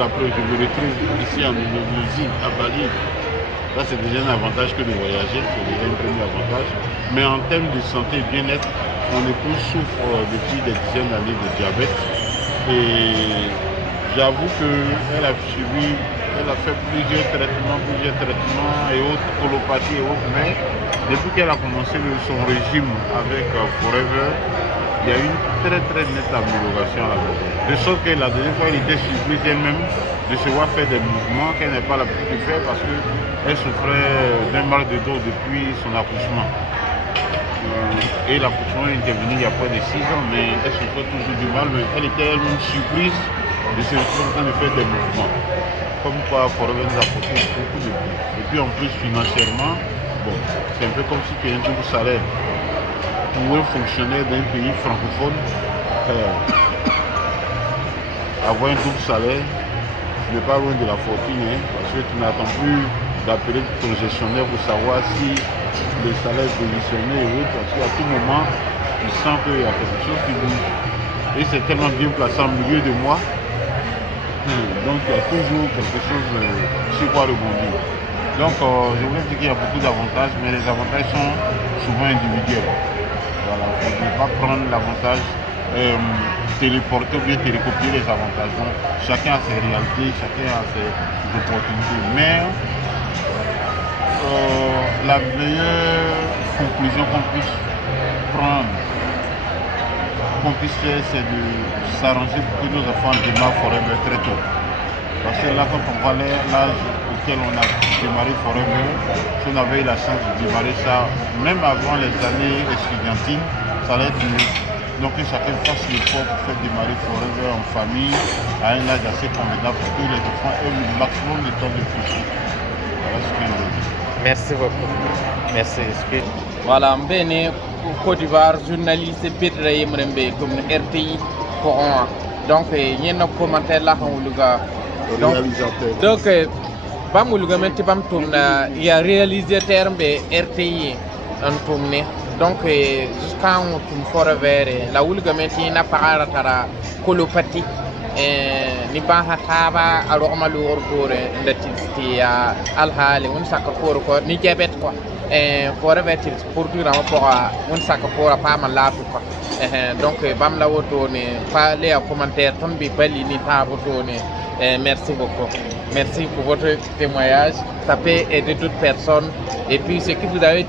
après, je me retrouve ici en Indonésie, à Bali. Là, c'est déjà un avantage que de voyager, c'est déjà un premier avantage. Mais en termes de santé et bien-être, mon épouse souffre depuis des dizaines d'années de diabète. Et j'avoue qu'elle a suivi, elle a fait plusieurs traitements et autres, colopathie et autres. Mais depuis qu'elle a commencé son régime avec Forever, il y a eu une très nette amélioration à la maison. De sorte que la deuxième fois, elle était surprise elle-même de se voir faire des mouvements qu'elle n'est pas l'habitude de faire parce qu'elle souffrait d'un mal de dos depuis son accouchement. Et l'accouchement est intervenu il y a près de 6 ans, mais elle souffrait toujours du mal, mais elle était elle-même surprise de se retrouver en train de faire des mouvements. Comme quoi, Forever nous a apporté beaucoup de bien. Et puis en plus, financièrement, bon, c'est un peu comme si tu as un double salaire. Pour un fonctionnaire d'un pays francophone, avoir un double salaire, ce n'est pas loin de la fortune, hein, parce que tu n'attends plus d'appeler ton gestionnaire pour savoir si le salaire est positionné et autres, parce qu'à tout moment, tu sens qu'il y a quelque chose qui bouge. Et c'est tellement bien placé en milieu de moi, donc il y a toujours quelque chose sur quoi rebondir. Donc je voulais dire qu'il y a beaucoup d'avantages, mais les avantages sont souvent individuels. Voilà, il ne faut pas prendre l'avantage, téléporter ou bien télécopier les avantages. Donc, chacun a ses réalités, chacun a ses opportunités. Mais la meilleure conclusion qu'on puisse prendre, qu'on puisse faire, c'est de s'arranger pour que nos enfants démarrent Forever très tôt. Parce que là, quand on voit l'âge auquel on a démarré Forever, si on avait eu la chance de démarrer ça, même avant les années estudiantines, ça allait être mieux. Donc que chacun fasse l'effort pour faire démarrer Forever en famille, à un âge assez convenable pour que les enfants aient le maximum de temps de plus. Voilà ce que je veux dire. Merci beaucoup. Merci. Voilà, Mbene, Côte d'Ivoire, journaliste Petra Yemrembe, comme RTI pour un. Donc, il y a un commentaire là, donc, il y a réalisateur RTI en tourné. Donc, jusqu'à un Forever, la Oulgamenti n'a pas à colopathie. Ni ba hataba alo amalu orgore ndati alhaali won saka ko ni jabet ko Forever tips pour dura ko won saka ko pa ma laatu ko donc bam la woto ne pas les commentaires ton bi bali ni ta woto ne merci beaucoup. Merci pour votre témoignage. Ça peut aider d'autres personnes. Et puis ce que vous avez dit